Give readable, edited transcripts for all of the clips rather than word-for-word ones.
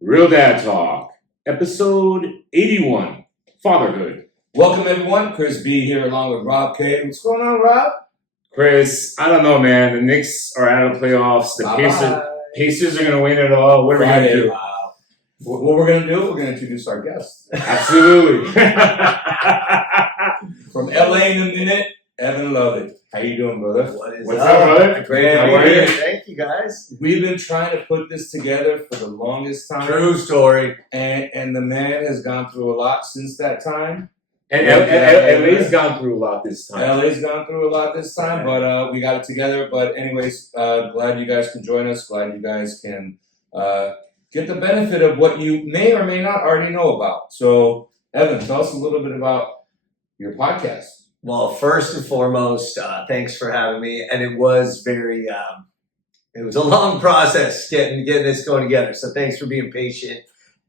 Real Dad Talk, episode 81, Fatherhood. Welcome everyone, Chris B here along with Rob K. What's going on, Rob? Chris, I don't know, man. The Knicks are out of the playoffs. The Pacers are going to win it all. What are we going to do? Wow. What we're going to do, we're going to introduce our guest. Absolutely. From LA in a minute, Evan Lovett. How you doing, brother? What's up, brother? Great. How are you? Thank you, guys. We've been trying to put this together for the longest time. True story. And the man has gone through a lot since that time. And LA's gone through a lot this time. LA's gone through a lot this time, but we got it together. But anyways, glad you guys can join us. Glad you guys can get the benefit of what you may or may not already know about. So, Evan, tell us a little bit about your podcast. Well, first and foremost, thanks for having me. And it was it was a long process getting this going together. So thanks for being patient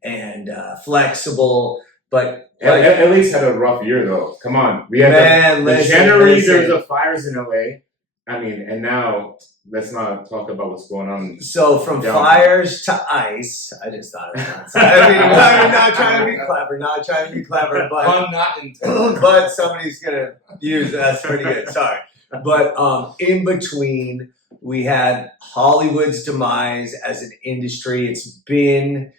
and flexible. But LA's had a rough year, though. Come on. We had the January, there's the fires in LA. I mean, and now let's not talk about what's going on. So from fires to ice, I just thought of that. I'm not trying to be clever, but I'm not intended. but somebody's gonna use that's pretty good. Sorry. But in between, we had Hollywood's demise as an industry. It's been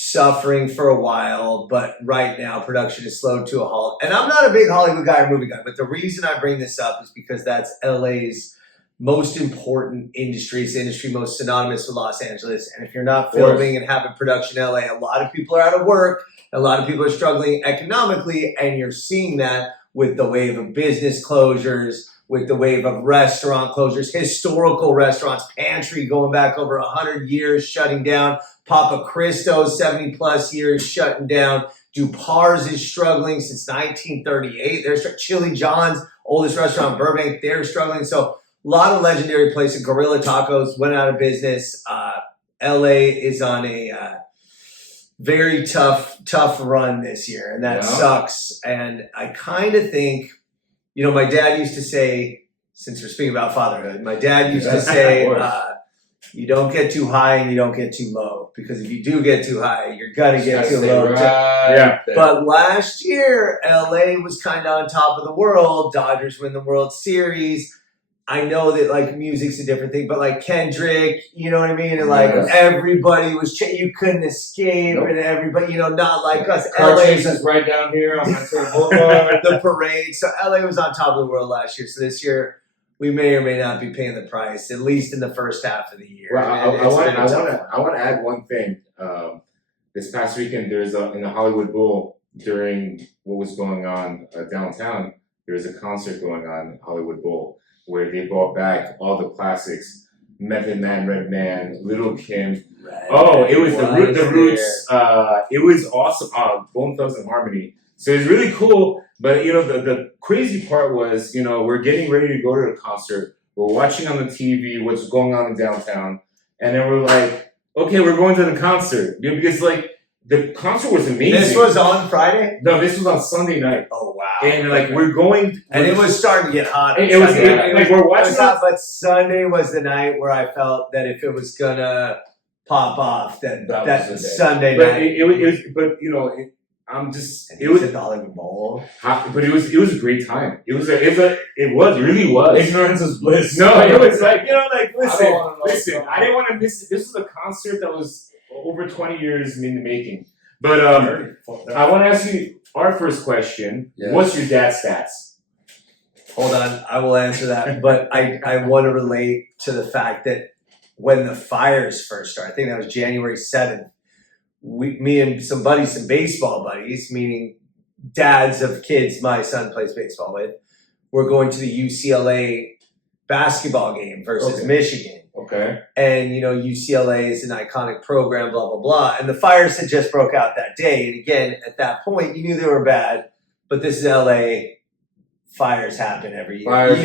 suffering for a while, but right now production is slowed to a halt. And I'm not a big Hollywood guy or movie guy, but the reason I bring this up is because that's LA's most important industry. It's the industry most synonymous with Los Angeles. And if you're not filming and having production in LA, a lot of people are out of work. A lot of people are struggling economically. And you're seeing that with the wave of business closures, with the wave of restaurant closures, historical restaurants, Pantry going back over 100 years, shutting down. Papa Cristo's 70 plus years shutting down. Dupar's is struggling since 1938. There's Chili John's, oldest restaurant in Burbank. They're struggling. So a lot of legendary places. Gorilla Tacos went out of business. LA is on a very tough run this year, and that sucks. And I kind of think, my dad used to say, since we're speaking about fatherhood, my dad used to say, you don't get too high and you don't get too low, because if you do get too high, you're gonna get too low. Yeah. But last year, LA was kind of on top of the world. Dodgers win the World Series. I know that like music's a different thing, but like Kendrick, you know what I mean? And like everybody was, you couldn't escape, and everybody, not like us. LA is right down here on Ventura Boulevard. The parade. So LA was on top of the world last year. So this year, we may or may not be paying the price, at least in the first half of the year. Well, I want to add one thing. This past weekend, there's in the Hollywood Bowl, during what was going on downtown, there was a concert going on in Hollywood Bowl where they brought back all the classics: Method Man, Redman, Little Kim. It was the Roots. It was awesome. Bone Thugs and Harmony. So it was really cool. But the crazy part was, we're getting ready to go to the concert. We're watching on the TV what's going on in downtown, and then we're like, okay, we're going to the concert, because like the concert was amazing. This was on Friday? No, this was on Sunday night. Oh wow! And like we're going, and it was starting to get hot. It was like we're watching. Hot, but Sunday was the night where I felt that if it was gonna pop off, then that Sunday night. It was. I'm just. It was at the Hollywood Bowl, but it was a great time. It really was. Ignorance is bliss. No, it was like listen. I didn't want to miss it. This was a concert that was over 20 years in the making. But I want to ask you our first question. Yes. What's your dad's stats? Hold on, I will answer that. But I want to relate to the fact that when the fires first started, I think that was January 7th. Me and some baseball buddies, meaning dads of kids my son plays baseball with, we're going to the UCLA basketball game versus Michigan. Okay. And, UCLA is an iconic program, blah, blah, blah. And the fires had just broke out that day. And again, at that point, you knew they were bad, but this is LA. Fires happen every year.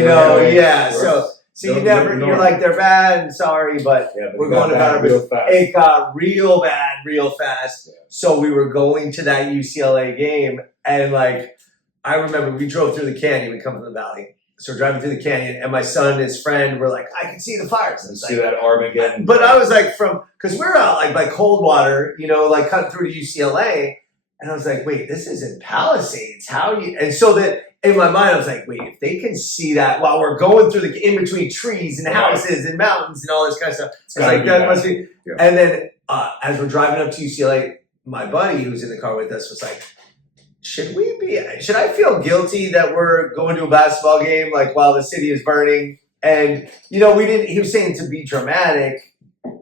So you never, you're like, they're bad and sorry, but we're going about it real fast. It got real bad real fast. Yeah. So we were going to that UCLA game, and like, I remember we drove through the canyon. We come from the valley. So we're driving through the canyon, and my son and his friend were like, "I can see the fires." You see that Armageddon. But I was like, because we're out like by Coldwater, like cutting through to UCLA, and I was like, wait, this isn't Palisades. How you? And so that in my mind, I was like, wait, if they can see that while we're going through the in between trees and houses and mountains and all this kind of stuff, I was like, that must be. Yeah. And then as we're driving up to UCLA, my buddy who was in the car with us was like, should I feel guilty that we're going to a basketball game like while the city is burning? And he was saying to be dramatic,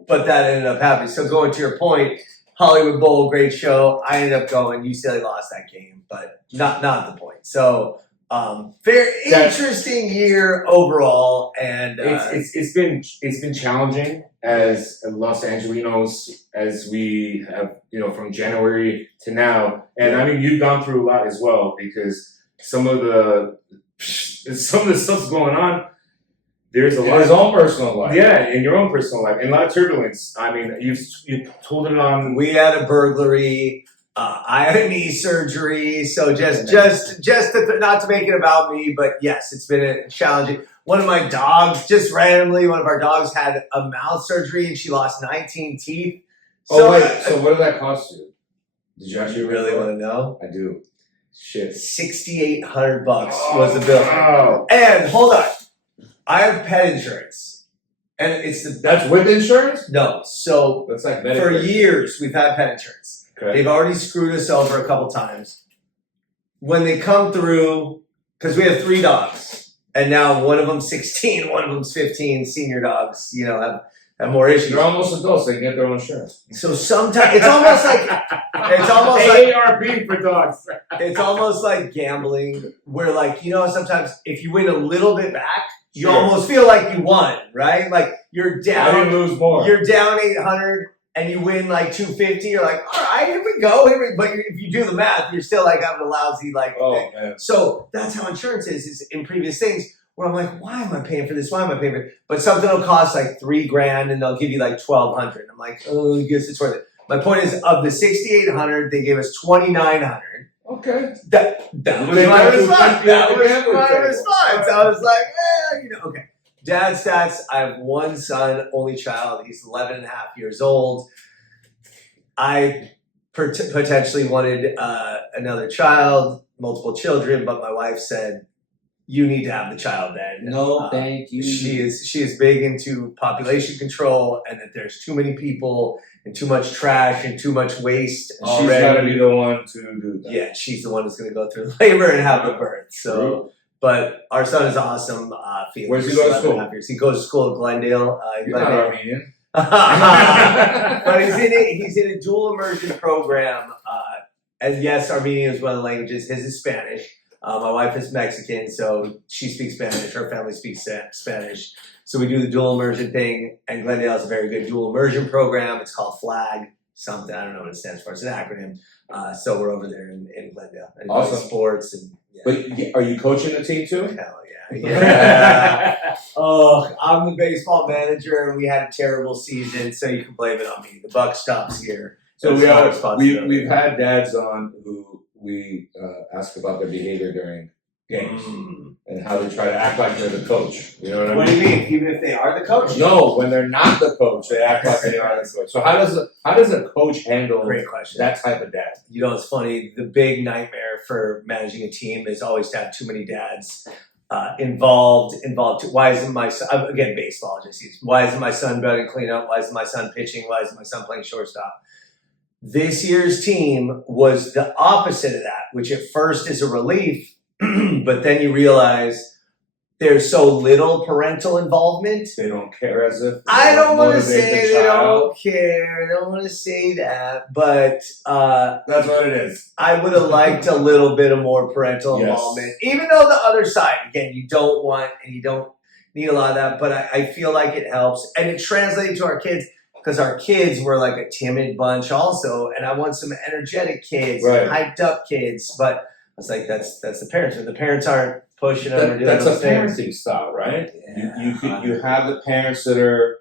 but that ended up happening. So going to your point, Hollywood Bowl, great show. I ended up going. UCLA lost that game, but not the point. So very interesting year overall, and it's been challenging as Los Angelinos as we have from January to now, and I mean you've gone through a lot as well because some of the stuff's going on. There's a lot in his own personal life. Yeah, in your own personal life, and a lot of turbulence. I mean, you told it on. We had a burglary. I had a knee surgery, so just to, not to make it about me, but yes, it's been a challenging. One of my dogs, just randomly, one of our dogs had a mouth surgery and she lost 19 teeth. So what did that cost you? Did you actually really want to know? I do. Shit. $6,800 was the bill. Wow. And hold on, I have pet insurance, and that's with insurance? No, so that's like for years we've had pet insurance. Okay. They've already screwed us over a couple times. When they come through, because we have 3 dogs, and now one of them's 16, one of them's 15. Senior dogs, have more issues. They're almost adults; they can get their own insurance. So sometimes it's almost like AARP for dogs. It's almost like gambling, where sometimes if you win a little bit back, you Sure. almost feel like you won, right? Like you're down. I didn't lose more. You're down 800. And you win like 250, you're like, all right, here we go. But if you do the math, you're still like having a lousy Oh man. So that's how insurance is in previous things where I'm like, why am I paying for this? Why am I paying for it? But something will cost like $3,000 and they'll give you like $1,200. I'm like, oh, I guess it's worth it. My point is, of the $6,800, they gave us $2,900. Okay. That was my response. That was my response. I was like, okay. Dad stats, I have one son, only child. He's 11 and a half years old. I potentially wanted another child, multiple children, but my wife said, you need to have the child then. No, thank you. She is big into population control and that there's too many people and too much trash and too much waste. And she's got to be the one to do that. Yeah, she's the one who's going to go through labor and have the birth. So. But our son is awesome. Felix. Where's he go to school? He goes to school at Glendale. He's not Armenian. But he's in a dual immersion program. And yes, Armenian is one of the languages. His is Spanish. My wife is Mexican, so she speaks Spanish. Her family speaks Spanish. So we do the dual immersion thing. And Glendale is a very good dual immersion program. It's called FLAG something. I don't know what it stands for. It's an acronym. So we're over there in Glendale. And awesome. Sports and. Yeah. But are you coaching the team too? Hell yeah. Oh, I'm the baseball manager, and we had a terrible season, so you can blame it on me. The buck stops here. So we've had dads on who we ask about their behavior during games and how they try to act like they're the coach. You know what I mean? What do you mean? Even if they are the coach? No, when they're not the coach, they act like they are the coach. So how does a coach handle Great question. that type of dad? It's funny. The big nightmare for managing a team is always to have too many dads involved. Why isn't my son, again, baseball, why isn't my son batting cleanup? Why isn't my son pitching? Why isn't my son playing shortstop? This year's team was the opposite of that, which at first is a relief, but then you realize there's so little parental involvement. They don't care as if I don't want to say they don't care. I don't want to say that, but that's what it is. I would have liked a little bit of more parental involvement, even though the other side, again, you don't want and you don't need a lot of that, but I feel like it helps. And it translated to our kids because our kids were like a timid bunch also, and I want some energetic kids, hyped up kids, but I was like, that's the parents. If the parents aren't pushing them or doing that's those a things. parenting style, right? Yeah. You have the parents that are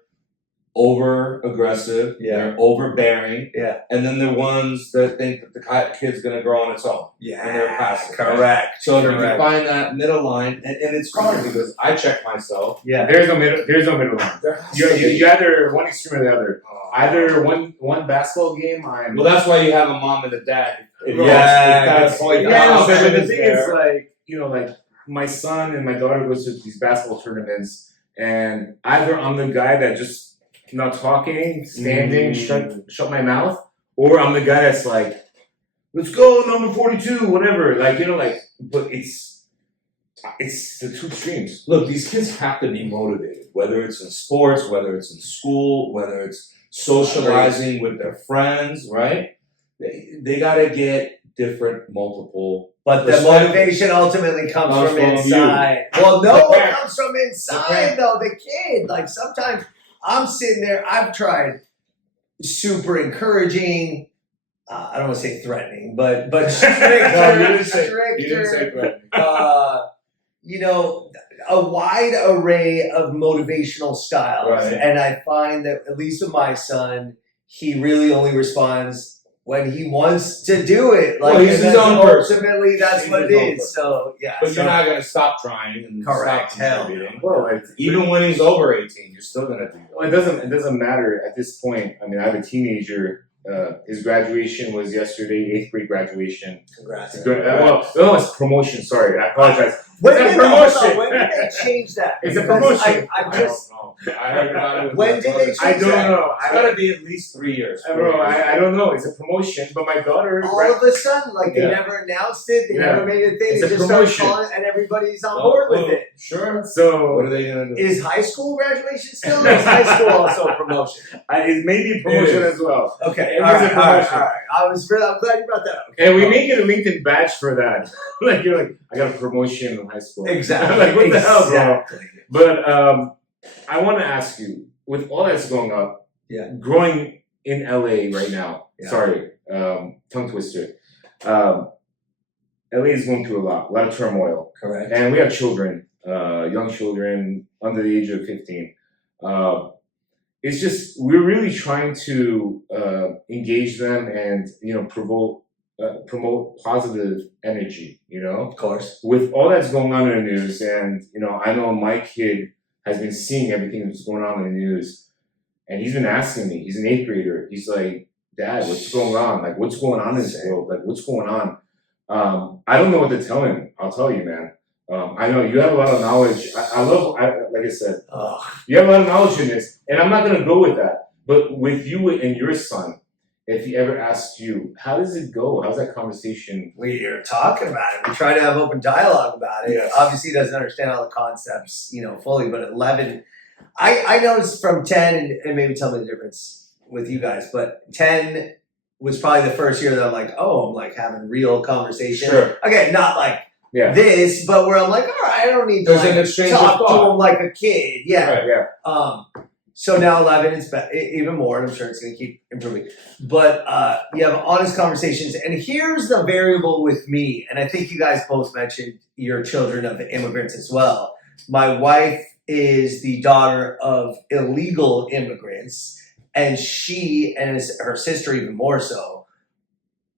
over aggressive, Yeah. they're overbearing, Yeah. and then the ones that think that the kid's gonna grow on its own. Yeah, And they're passive. correct. So if you can correct. find that middle line, and it's hard because I check myself. Yeah. There's no middle line. There has You to be. either one extreme or the other. Oh. Either one basketball game, I'm. Well, that's why you have a mom and a dad. If Yeah, that's good the point. point. Yeah, Yeah, but the is thing is, like, like my son and my daughter goes to these basketball tournaments, and either I'm the guy that just not talking, standing, shut my mouth, or I'm the guy that's like, let's go, number 42, whatever. Like, but it's the two extremes. Look, these kids have to be motivated, whether it's in sports, whether it's in school, whether it's socializing with their friends, right? They gotta get different, multiple. But the perspectives. motivation ultimately comes Comes from from inside. Well, no, The it parent. comes from The inside parent. though. The kid, like sometimes I'm sitting there. I've tried super encouraging. I don't want to say threatening, but stricter, No, you didn't say stricter. threatening. A wide array of motivational styles, Right. and I find that at least with my son, he really only responds when he wants to do it. Like, Well, he's and his that's own person. ultimately that's He's what his it own is. person. So yeah, But so, you're not gonna stop trying and Correct. stop Hell contributing. Well, Even when he's over 18, you're still gonna do that. Well, it doesn't matter at this point. I mean, I have a teenager. His graduation was yesterday, 8th grade graduation. congrats. Well, no, it's promotion. Sorry, I apologize. When It's a did, hold on, promotion. when did they change that? It's a Because promotion. I just don't know. I heard about it. When did they I change don't that? know. It's gotta be at least 3 years. Bro, I don't know. It's a promotion, but my daughter. all of a sudden, like they Yeah. never announced it, they Yeah. never made a thing. It's They a just started promotion. calling it, and everybody's on No board clue. with it. Sure. What So are they gonna do? Is high school graduation still? Or is high school also a promotion? it may be a promotion It is. as well. Okay, It all was a right, all right, promotion. all right. I'm glad you brought that up. And we make it a LinkedIn badge for that. Like you're like, I got a promotion in high school. Exactly. Like what the hell, bro? Exactly. But I want to ask you, with all that's going up, growing in LA right now. Yeah. Sorry, tongue twister. LA is going through a lot of turmoil, Correct. and we have children, young children under the age of 15. It's just we're really trying to engage them and promote positive energy. Of course. With all that's going on in the news, and I know my kid has been seeing everything that's going on in the news, and he's been asking me. He's an 8th grader. He's like, "Dad, what's going on? Like, what's going on in this world? Like, what's going on?" I don't know what to tell him. I'll tell you, man. I know you have a lot of knowledge. Like I said, Ugh. you have a lot of knowledge in this, and I'm not gonna go with that. But with you and your son, if he ever asks you, how does it go? How's that conversation? We are talking about it. We try to have open dialogue about it. Yes. Obviously, he doesn't understand all the concepts, fully. But at 11, I noticed from 10, and maybe tell me the difference with you guys. But 10 was probably the first year that I'm like, I'm like having real conversation. Sure. Again, not like Yeah. this, but where I'm like, all right, I don't need to There's an like, exchange talk of to thought. him like a kid. Yeah. Right, yeah. So now 11, it's even more, and I'm sure it's going to keep improving. But you have honest conversations. And here's the variable with me, and I think you guys both mentioned your children of immigrants as well. My wife is the daughter of illegal immigrants, and she and her sister even more so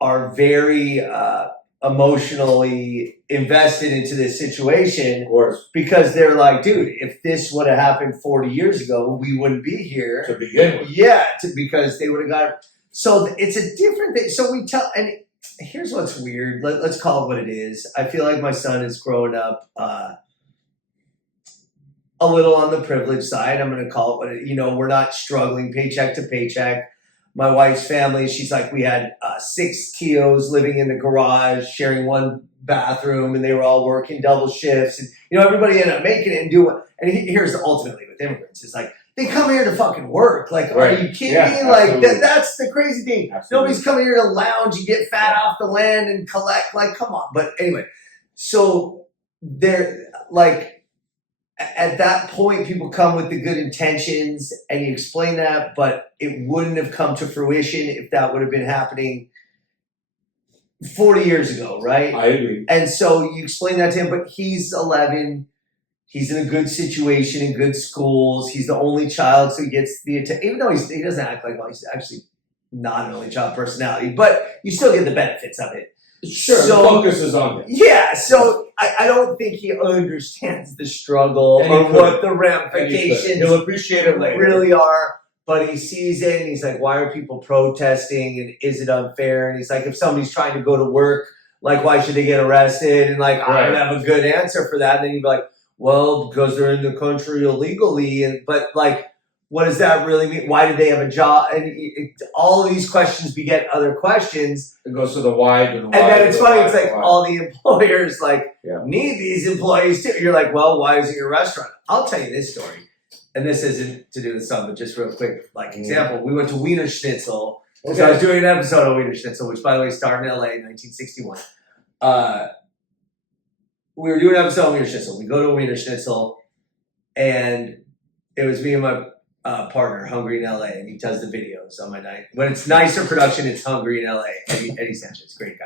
are very emotionally invested into this situation Of course, because they're like, dude, if this would have happened 40 years ago, we wouldn't be here. to begin with. Yeah, because they would have got. So it's a different thing. So we tell, and here's what's weird. Let's call it what it is. I feel like my son is growing up a little on the privileged side. I'm going to call it what it. We're not struggling paycheck to paycheck. My wife's family, she's like, we had 6 tios living in the garage, sharing one bathroom, and they were all working double shifts. And, everybody ended up making it and doing. And here's ultimately with immigrants, it's like, they come here to fucking work. Like, Right. are you kidding Yeah, me? Like, absolutely. that's the crazy thing. Absolutely. Nobody's coming here to lounge and get fat off the land and collect. Like, come on. But anyway, so they're like, at that point, people come with the good intentions and you explain that, but it wouldn't have come to fruition if that would have been happening 40 years ago, right? I agree. And so you explain that to him, but he's 11. He's in a good situation, in good schools. He's the only child, so he gets the attention. Even though he doesn't act like, well, he's actually not an only child personality, but you still get the benefits of it. Sure, So, the focus is on it. Yeah, so I don't think he understands the struggle And he or could. what the And ramifications he'll appreciate it later. really are. But he sees it and he's like, why are people protesting and is it unfair? And he's like, if somebody's trying to go to work, like, why should they get arrested? And like, I don't have a good answer for that. And then you'd be like, well, because they're in the country illegally. But like, what does that really mean? Why did they have a job? And all of these questions beget other questions. It goes to the why, to the why. And then it's funny, it's like why. all the employers need these employees too. You're like, well, why is it your restaurant? I'll tell you this story. And this isn't to do with something, but just real quick, example. We went to Wiener Schnitzel. Okay. So I was doing an episode of Wiener Schnitzel, which by the way started in LA in 1961. We were doing an episode of Wiener Schnitzel. We go to Wiener Schnitzel, and it was me and my partner, Hungry in LA, and he does the videos on my night. When it's nicer production, it's Hungry in LA. Eddie Sanchez, great guy.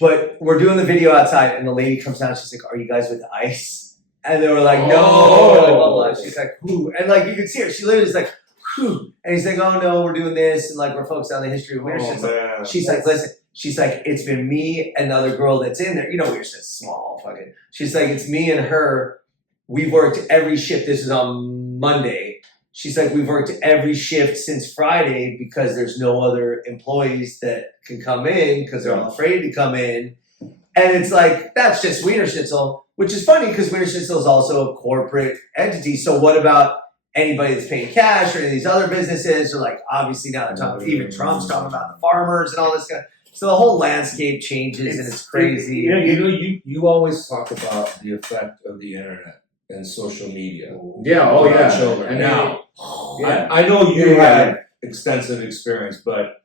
But we're doing the video outside, and the lady comes down. She's like, "Are you guys with ice?" And they were like, "No." Oh. Blah, blah. She's like, "Who?" And like you could see her. She literally is like, "Who?" And he's like, "Oh no, we're doing this," and like we're focused on the history of Wiener Schnitzel. Man. She's like, "Listen." She's like, "It's been me and the other girl that's in there. You know, Wiener Schnitzel's small, fucking." She's like, "It's me and her. We've worked every shift. This is on Monday." She's like, "We've worked every shift since Friday because there's no other employees that can come in because they're all afraid to come in." And it's like, that's just Wiener Schnitzel, which is funny because Wiener Schnitzel is also a corporate entity. So what about anybody that's paying cash or any of these other businesses? Or like, obviously now they're talking, even Trump's talking about the farmers and all this kind of, so the whole landscape changes and it's crazy. You always talk about the effect of the internet and social media. Yeah, on yeah. children. And Now, yeah. I know you Yeah. have extensive experience, but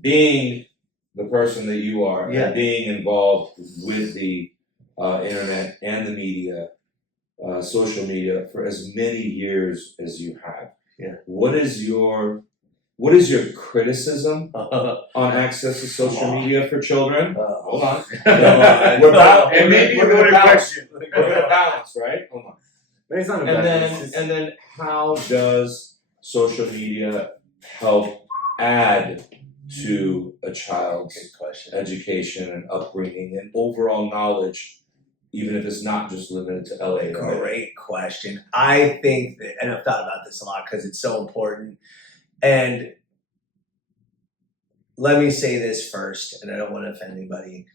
being the person that you are and being involved with the internet and the media, social media for as many years as you have, what is your criticism on access to social media for children? Hold on. We're gonna balance, right? Hold on. But it's not And then how does social media help add to a child's education and upbringing and overall knowledge, even if it's not just limited to LA? Great question. I think that, and I've thought about this a lot because it's so important. And let me say this first, and I don't want to offend anybody.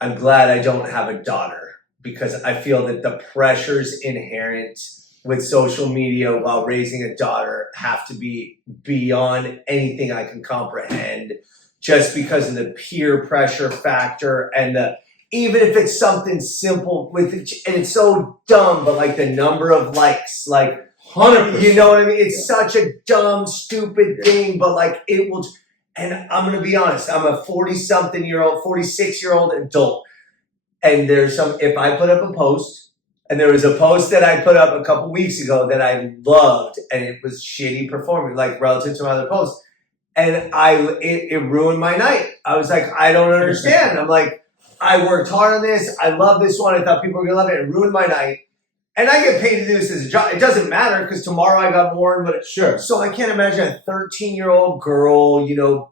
I'm glad I don't have a daughter because I feel that the pressures inherent with social media while raising a daughter have to be beyond anything I can comprehend just because of the peer pressure factor and even if it's something simple with it, and it's so dumb, but like the number of likes, like 100%. You know what I mean? It's such a dumb, stupid thing, but like it will. And I'm gonna be honest. I'm a 46-year-old adult, and there's some. If I put up a post, and there was a post that I put up a couple weeks ago that I loved, and it was shitty performing, like relative to my other posts, and it ruined my night. I was like, I don't understand. I'm like, I worked hard on this. I love this one. I thought people were gonna love it. It ruined my night. And I get paid to do this as a job. It doesn't matter because tomorrow I got more. But sure. So I can't imagine a 13-year-old girl,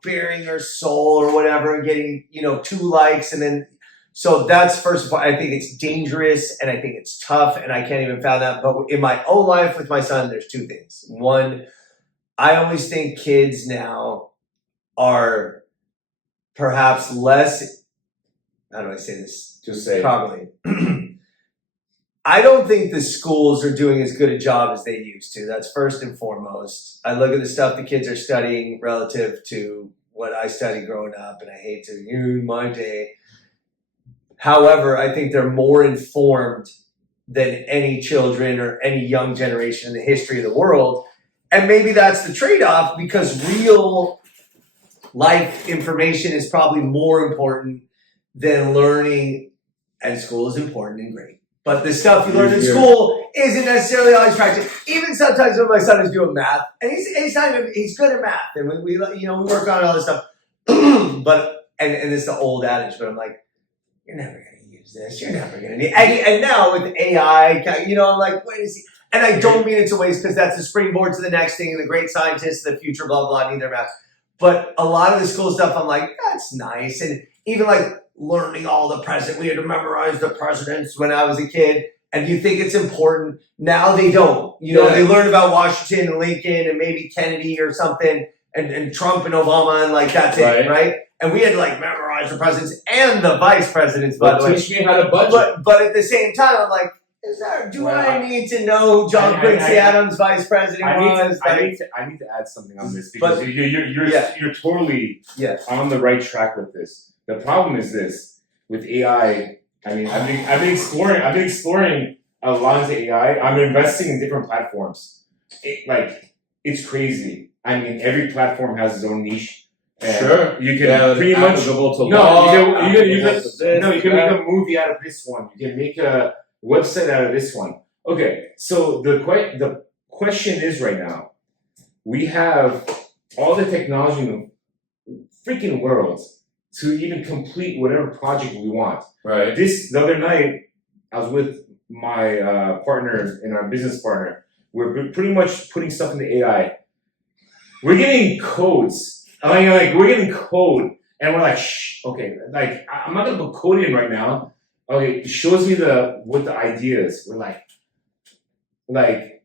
bearing her soul or whatever, and getting, 2 likes. And then, so that's first of all, I think it's dangerous and I think it's tough and I can't even fathom that. But in my own life with my son, there's 2 things. One, I always think kids now are perhaps less, how do I say this? Just say properly. I don't think the schools are doing as good a job as they used to. That's first and foremost. I look at the stuff the kids are studying relative to what I studied growing up, and I hate to use my day. However, I think they're more informed than any children or any young generation in the history of the world. And maybe that's the trade-off because real life information is probably more important than learning, and school is important and great. But the stuff you learn in school isn't necessarily always practiced. Even sometimes when my son is doing math, and he's good at math, and we work on all this stuff. But and this is the old adage, but I'm like, you're never gonna use this. You're never gonna need. And now with AI, I'm like, wait a second. And I don't mean it to waste because that's a springboard to the next thing. The great scientists, the future, blah blah, need their math. But a lot of the school stuff, I'm like, that's nice. And even like learning all the president, we had to memorize the presidents when I was a kid. And you think it's important. Now they don't. They learn about Washington and Lincoln and maybe Kennedy or something and Trump and Obama and like that's it, right? And we had to like memorize the presidents and the vice presidents, by the way. Teach me how to budget. But at the same time, I'm like, I need to know John Quincy Adams vice president was? I need to add something on this because you're totally on the right track with this. The problem is this with AI. I mean, I've been exploring a lot into AI. I'm investing in different platforms. It's crazy. I mean, every platform has its own niche. Sure. You can pretty much you can make a movie out of this one. You can make a website out of this one. Okay, so the question is right now, we have all the technology in the freaking world to even complete whatever project we want. Right. The other night, I was with my partner and our business partner. We're pretty much putting stuff into AI. We're getting codes. We're getting code, and we're like, shh, okay, like I'm not gonna put code in right now. Okay, it shows me what the idea is. We're like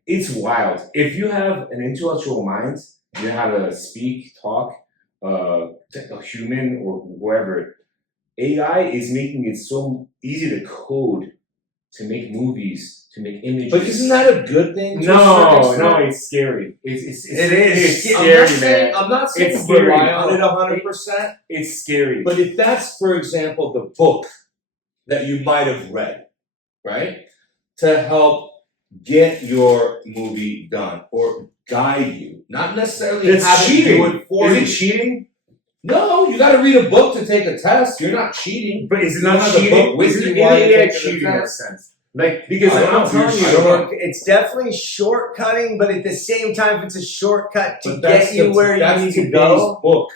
it's wild. If you have an intellectual mind, you know how to speak, talk, a human or whoever. AI is making it so easy to code, to make movies, to make images. But isn't that a good thing? No, it's scary. It's scary, man. I'm not saying It's scary. rely on it 100%. It's scary. But if that's, for example, the book that you might have read, right, to help get your movie done or guide you, not necessarily have it do it for you. Is it cheating? No, you got to read a book to take a test. You're not cheating. But is it not cheating? Is it cheating in that sense? Because I'm telling you, it's definitely shortcutting, but at the same time, it's a shortcut to get you where you need to go. Book.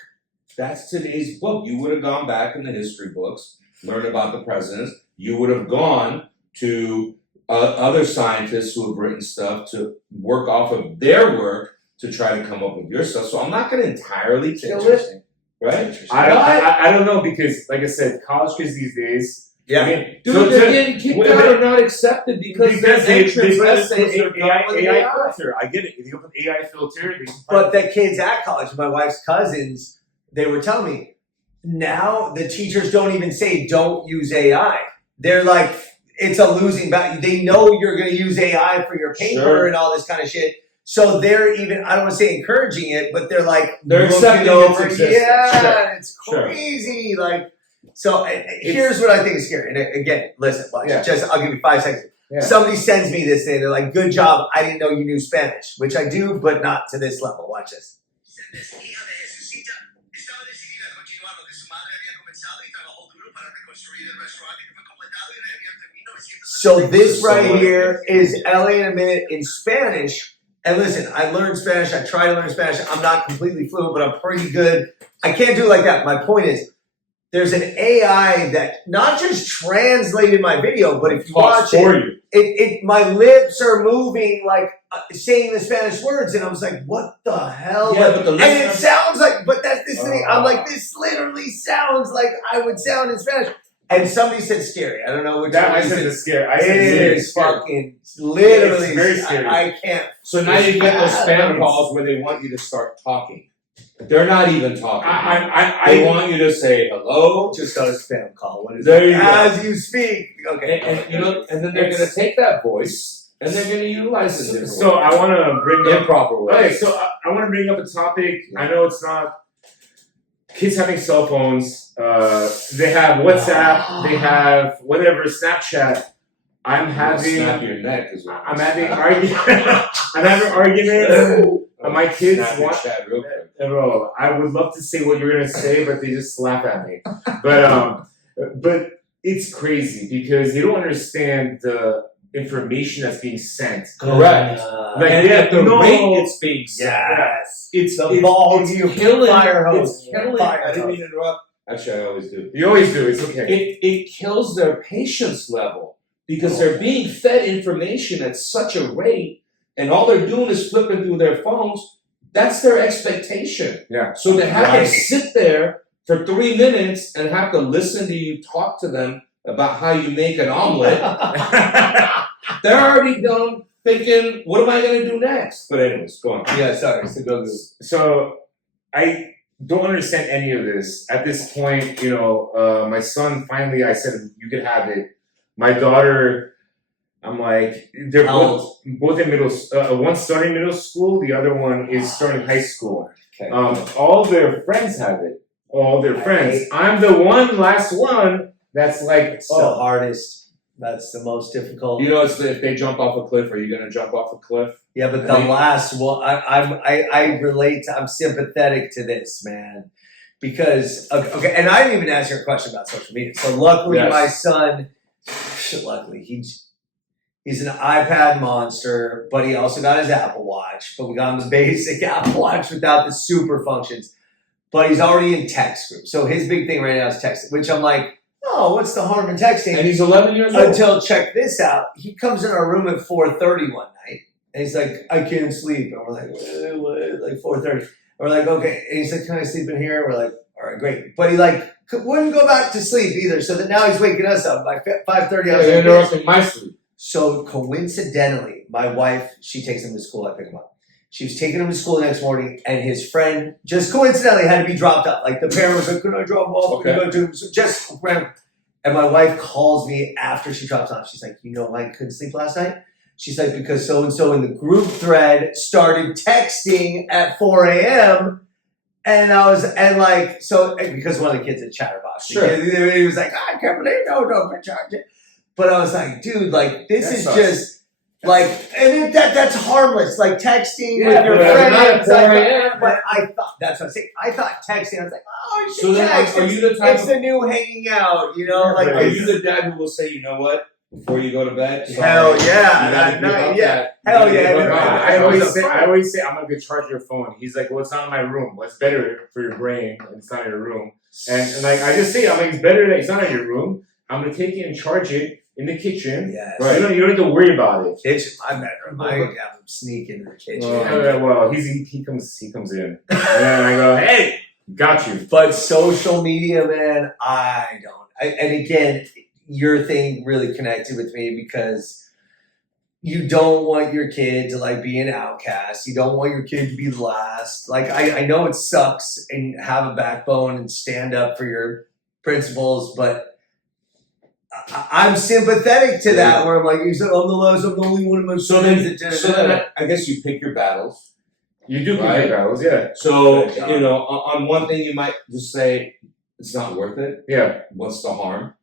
That's today's book. You would have gone back in the history books, learned about the presidents. You would have gone to other scientists who have written stuff to work off of their work to try to come up with your stuff. So I'm not going to entirely kill it. Right? I don't know because, like I said, college kids these days. Yeah. I mean, dude, they're getting kicked out or not accepted because their entrance essays are done with AI filter. I get it. If you open AI filter, but the kids at college, my wife's cousins, they were telling me now the teachers don't even say don't use AI. They're like, it's a losing battle. They know you're going to use AI for your paper and all this kind of shit. So they're even, I don't want to say encouraging it, but they're like, they're accepting over. Yeah, it's crazy. Like, so here's what I think is scary. And again, listen, I'll give you 5 seconds. Yeah. Somebody sends me this thing. They're like, good job. I didn't know you knew Spanish, which I do, but not to this level. Watch this. So this right here is LA in a minute in Spanish. And listen, I learned Spanish. I try to learn Spanish. I'm not completely fluent, but I'm pretty good. I can't do it like that. My point is, there's an AI that not just translated my video, but if you watch it, my lips are moving like saying the Spanish words, and I was like, "What the hell?" Yeah, but and it sounds like, but that's this thing. I'm like, this literally sounds like I would sound in Spanish. And somebody said scary. I don't know which one. I said it's scary. It is fucking literally it's very scary. I can't. So now you get those spam calls where they want you to start talking. They're not even talking. They want you to say hello. Just on a spam call. What is there it? You As go. you speak. Okay. And then they're going to take that voice and they're going to utilize it. So I want to bring up improper ways. Okay, so I want to bring up a topic. I know it's not. Kids having cell phones, they have WhatsApp, they have whatever, Snapchat. I'm having arguments. My kids want. Bro, I would love to say what you're gonna say, but they just laugh at me. But it's crazy because they don't understand the information that's being sent. Correct. At the rate it's being sent. Yes. It's the volume. It's killing. Fire hose. It's killing. I didn't mean to interrupt. Actually, I always do. You always do. It's okay. It kills their patience level because they're being fed information at such a rate, and all they're doing is flipping through their phones. That's their expectation. Yeah. So to have them sit there for 3 minutes and have to listen to you talk to them about how you make an omelet, they're already done thinking, what am I going to do next? But anyways, go on. Yeah, sorry. So go. So I don't understand any of this. At this point, my son finally, I said, you could have it. My daughter, I'm like, they're both in one's starting middle school, the other one is starting high school. Okay. All their friends have it. All their friends. I'm the last one that's like, It's the hardest. That's the most difficult. It's if they jump off a cliff, are you going to jump off a cliff? Yeah, but the last one, I relate to. I'm sympathetic to this, man, because okay, and I didn't even ask you a question about social media. So luckily, my son, he's an iPad monster, but he also got his Apple Watch. But we got him the basic Apple Watch without the super functions. But he's already in text group, so his big thing right now is texting, which I'm like, oh, what's the harm in texting? And he's 11 years old. Until, check this out, he comes in our room at 4:30 one night, and he's like, I can't sleep. And we're like, what? Like 4:30. And we're like, okay. And he's like, can I sleep in here? And we're like, all right, great. But he wouldn't go back to sleep either, so that now he's waking us up by 5:30. I was interrupting my sleep. So coincidentally, my wife, she takes him to school, I pick him up. She was taking him to school the next morning, and his friend just coincidentally had to be dropped up. Like the parent was like, "Can I drop him off?" Okay. Go to him. So just ran. And my wife calls me after she drops off. She's like, I couldn't sleep last night. She's like, because so and so in the group thread started texting at 4 a.m. And I was because one of the kids at Chatterbox. Sure. He was like, I can't believe don't charge it. But I was like, dude, this is just. And that's harmless, like texting with your friends. But I thought, that's what I'm saying. I thought texting, I was like, oh, you should text. Are you the type it's the new hanging out, Are you the dad who will say, you know what, before you go to bed? Hell yeah. Hell yeah. I always say, I'm going to charge your phone. He's like, well, it's not in my room. What's better for your brain? It's not in your room. And I just say, it's better that it's not in your room. I'm going to take it and charge it in the kitchen. Yes. Right. You don't have to worry about it. Kitchen, my bedroom. I have him sneak into the kitchen. He comes in. And then I go, hey, got you. But social media, man, I don't. And again, your thing really connected with me because you don't want your kid to be an outcast. You don't want your kid to be last. I know it sucks and have a backbone and stand up for your principles, but I'm sympathetic to that. Where I'm like, you said I'm the last. I'm the only one of my so then I guess you pick your battles. You do pick your battles, yeah. So on one thing you might just say it's not worth it. Yeah. What's the harm?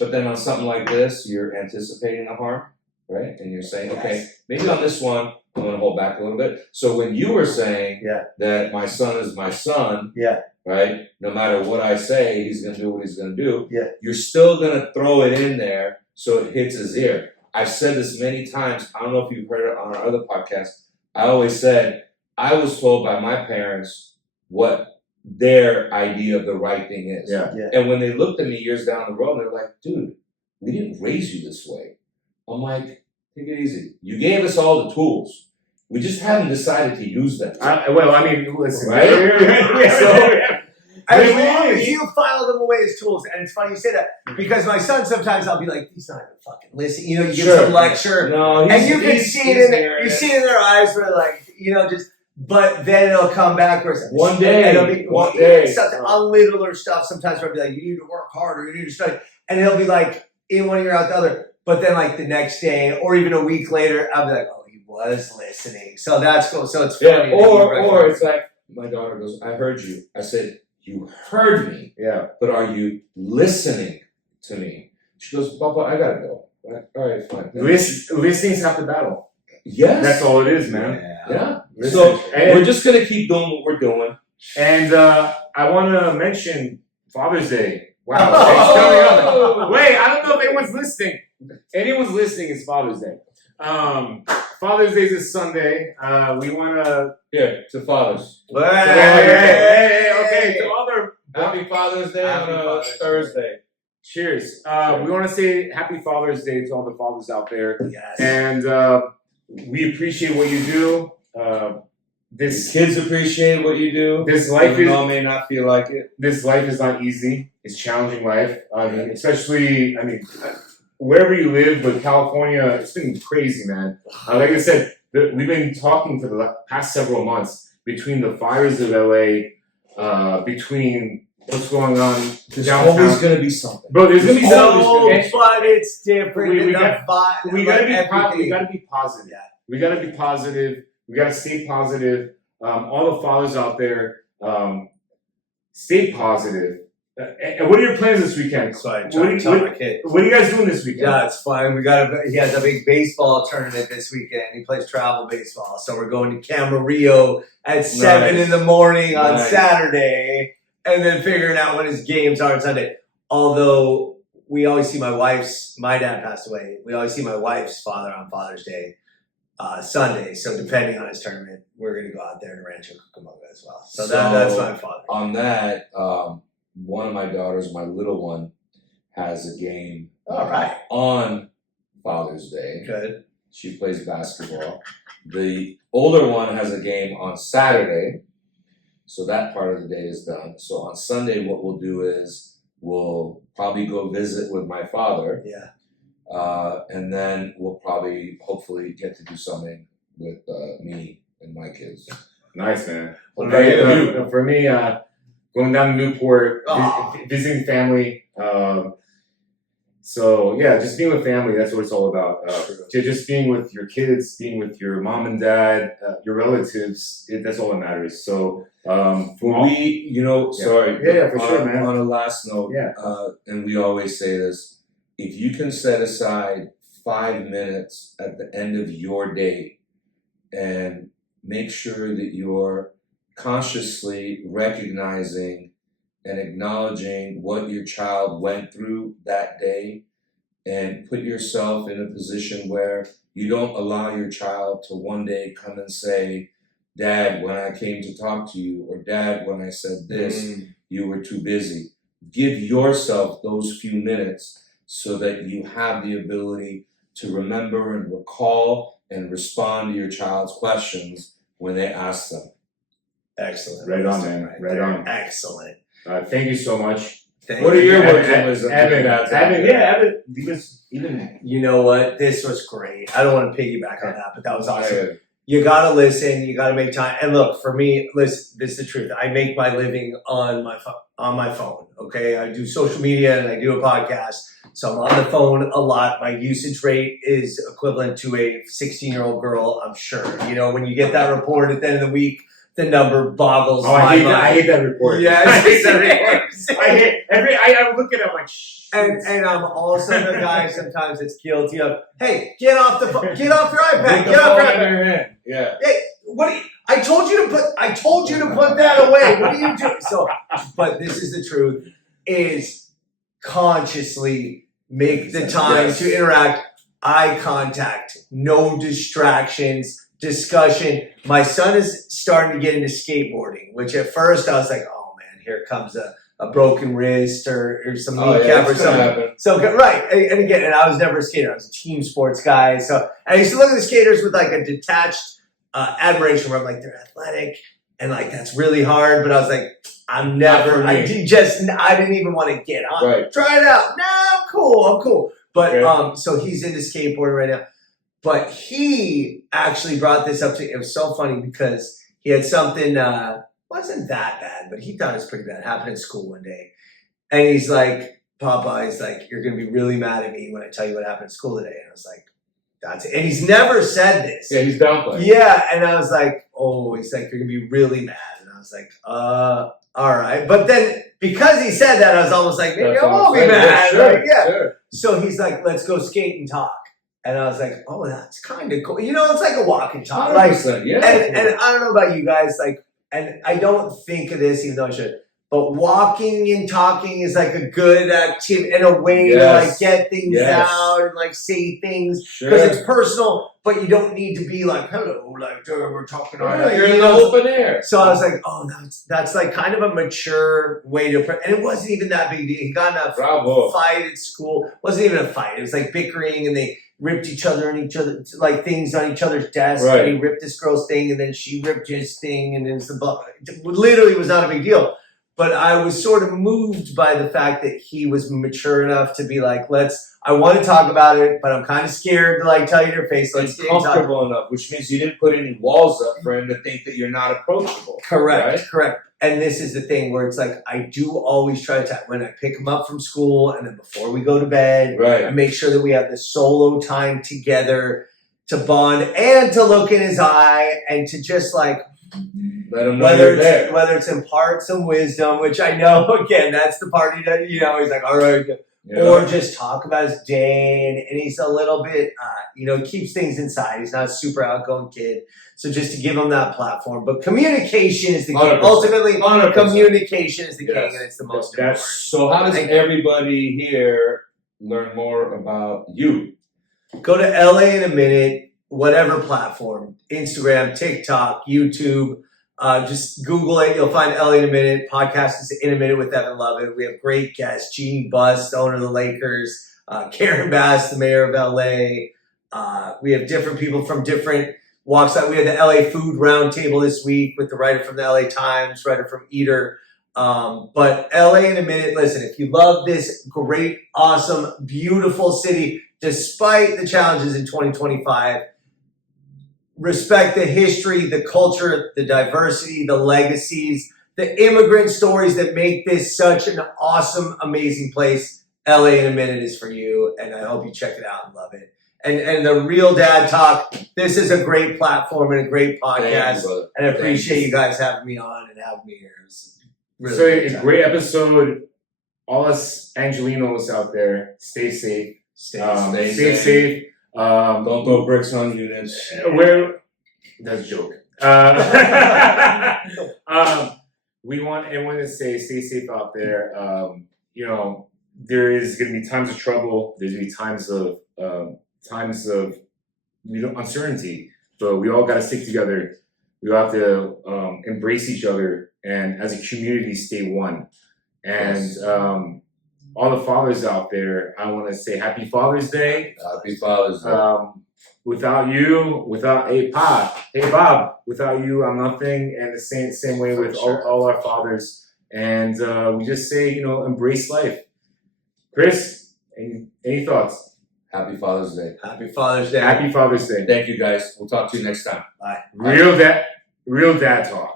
But then on something like this, you're anticipating the harm, right? And you're saying, okay, maybe on this one, I'm going to hold back a little bit. So when you were saying that my son is my son, right? No matter what I say, he's going to do what he's going to do. Yeah. You're still going to throw it in there so it hits his ear. I've said this many times. I don't know if you've heard it on our other podcast. I always said I was told by my parents what their idea of the right thing is. Yeah. And when they looked at me years down the road, they're like, dude, we didn't raise you this way. I'm like, take it easy. You gave us all the tools. We just hadn't decided to use them. Listen, right? As long as you file them away as tools, and it's funny you say that because my son sometimes I'll be like, he's not even fucking listening. You give some lecture, and you can see it in their eyes where but then it'll come back where one day, on littler stuff. Sometimes I'll be like, you need to work harder, you need to study, and he'll be like in one ear out the other. But then the next day or even a week later, I'll be like, oh, he was listening. So that's cool. So it's funny. Or it's like my daughter goes, I heard you. I said, you heard me. Yeah. But are you listening to me? She goes, Papa, I gotta go. All right, fine. Listening's half the battle. Yes. That's all it is, man. Yeah. So we're just gonna keep doing what we're doing. And I wanna mention Father's Day. Wow. It's coming up. Wait, I don't know if anyone's listening. It's Father's Day. Father's Day is Sunday. We wanna. To fathers. Hey, okay. To all their Happy Father's Day Happy on a Father's Day. Thursday. cheers. We want to say Happy Father's Day to all the fathers out there, Yes. and we appreciate what you do. This Kids appreciate what you do. This life even is though may not feel like it. This life is not easy. It's challenging life. I mean, especially wherever you live, but California, it's been crazy, man. Like I said, we've been talking for the past several months between the fires of LA, between what's going on There's downtown. always gonna be something. Bro, there's gonna be No, something. but it's different. We than got- the vibe. We gotta be everything. we gotta be positive. Yeah. We gotta be positive. We gotta stay positive. All the fathers out there, stay positive. And what are your plans this weekend? So I What try do to tell you- my kid. What are you guys doing this weekend? Yeah, it's fine. He has a big baseball tournament this weekend. He plays travel baseball. So we're going to Camarillo at 7 in the morning on Nice. Saturday and then figuring out when his games are on Sunday. Although we always see my dad passed away. We always see my wife's father on Father's Day, Sunday. So depending on his tournament, we're going to go out there to Rancho Cucamonga as well. So that's my father. On that, one of my daughters, my little one, has a game All right. on Father's Day. Good. She plays basketball. The older one has a game on Saturday, so that part of the day is done. So on Sunday, what we'll do is we'll probably go visit with my father, Yeah. and then we'll probably, hopefully, get to do something with me and my kids. Nice, man. What about you? For me, going down to Newport, Aw. visiting family. So yeah, just being with family. That's what it's all about. Just being with your kids, being with your mom and dad, your relatives. That's all that matters. So We, sorry. Yeah, for sure, man. On a last note, Yeah. and we always say this, if you can set aside 5 minutes at the end of your day and make sure that you're consciously recognizing and acknowledging what your child went through that day, and put yourself in a position where you don't allow your child to one day come and say, Dad, when I came to talk to you, or Dad, when I said this, you were too busy. Give yourself those few minutes so that you have the ability to remember and recall and respond to your child's questions when they ask them. Excellent. Right on, man. Right on. Excellent. Thank you so much. Thank What are you. your Evan, words of wisdom? Evan, because even You know what? This was great. I don't want to piggyback on that, but that was awesome. You gotta listen. You gotta make time. And look, for me, listen. This is the truth. I make my living on my phone. Okay, I do social media and I do a podcast, so I'm on the phone a lot. My usage rate is equivalent to a 16-year-old girl. I'm sure. When you get that report at the end of the week, the number boggles my mind. I hate that report. Yeah, I hate that report. I look at it, I'm like, shh. And I'm also the guy sometimes that's guilty of, hey, get off your iPad, get off your iPad. your hand. Yeah. Hey, I told you to put that away. What are you doing? So, but this is the truth, is consciously make the time Yes. to interact, eye contact, no distractions, discussion. My son is starting to get into skateboarding, which at first I was like, oh man, here comes a broken wrist or some kneecap or something. So right, and again, I was never a skater. I was a team sports guy. So I used to look at the skaters with like a detached admiration, where I'm like, they're athletic and like that's really hard. But I was like, I'm never. I didn't even want to get on. Right. Try it out. No, I'm cool. But Okay. so he's into skateboarding right now. But he actually brought this up to me. It was so funny because he had something. Wasn't that bad, but he thought it was pretty bad. It happened in school one day. And he's like, Papa, he's like, you're going to be really mad at me when I tell you what happened in school today. And I was like, that's it. And he's never said this. Yeah, he's downplaying. Yeah. And I was like, oh, he's like, you're going to be really mad. And I was like, all right. But then because he said that, I was almost like, maybe I won't be mad. Sure. So he's like, let's go skate and talk. And I was like, oh, that's kind of cool. It's like a walk and talk. 100%, yeah. And I don't know about you guys, like, and I don't think of this, even though I should, But walking and talking is like a good activity and a way to like get things out and like say things because it's personal, but you don't need to be like, hello, like we're talking about you're in the open air. So I was like, oh, that's like kind of a mature way to, and it wasn't even that big deal. He got in a fight at school. It wasn't even a fight. It was like bickering and they ripped each other like things on each other's desks. Right. And he ripped this girl's thing and then she ripped his thing and it's literally was not a big deal. But I was sort of moved by the fact that he was mature enough to be like, I want to talk about it, but I'm kind of scared to like tell you to your face. Let's get comfortable enough, which means you didn't put any walls up for him to think that you're not approachable. Correct. And this is the thing where it's like, I do always try to, when I pick him up from school and then before we go to bed, I make sure that we have the solo time together to bond and to look in his eye and to just like, let him know whether it's impart some wisdom, which I know, again, that's the party that, he's like, all right. Or just talk about his day. And he's a little bit, he keeps things inside. He's not a super outgoing kid. So just to give him that platform. But communication is the key. 100%. Ultimately, 100%. Communication is the king, and it's the most important. So how does everybody here learn more about you? Go to LA in a Minute, whatever platform, Instagram, TikTok, YouTube. Just Google it. You'll find LA in a Minute. Podcast is In a Minute with Evan Lovett. We have great guests. Jeannie Buss, the owner of the Lakers. Karen Bass, the mayor of LA. We have different people from different walks out. We had the LA Food Roundtable this week with the writer from the LA Times, writer from Eater. But LA in a Minute, listen, if you love this great, awesome, beautiful city, despite the challenges in 2025, respect the history, the culture, the diversity, the legacies, the immigrant stories that make this such an awesome, amazing place. LA in a Minute is for you, and I hope you check it out and love it. And the Real Dad Talk, this is a great platform and a great podcast. And I appreciate you guys having me on and having me here. Really a great episode. All us Angelinos out there, stay safe. Stay safe. Don't throw bricks on units. That's a joke. We want everyone to stay safe out there. There is going to be times of trouble. There's going to be times of uncertainty. But we all got to stick together. We all have to embrace each other, and as a community, stay one. And all the fathers out there, I want to say Happy Father's Day. Happy Father's Day. Without you, Bob, without you, I'm nothing. And the same way with all our fathers. And we just say, embrace life. Chris, any thoughts? Happy Father's Day. Happy Father's Day. Happy Father's Day. Thank you, guys. We'll talk to you next time. Bye. Real dad talk.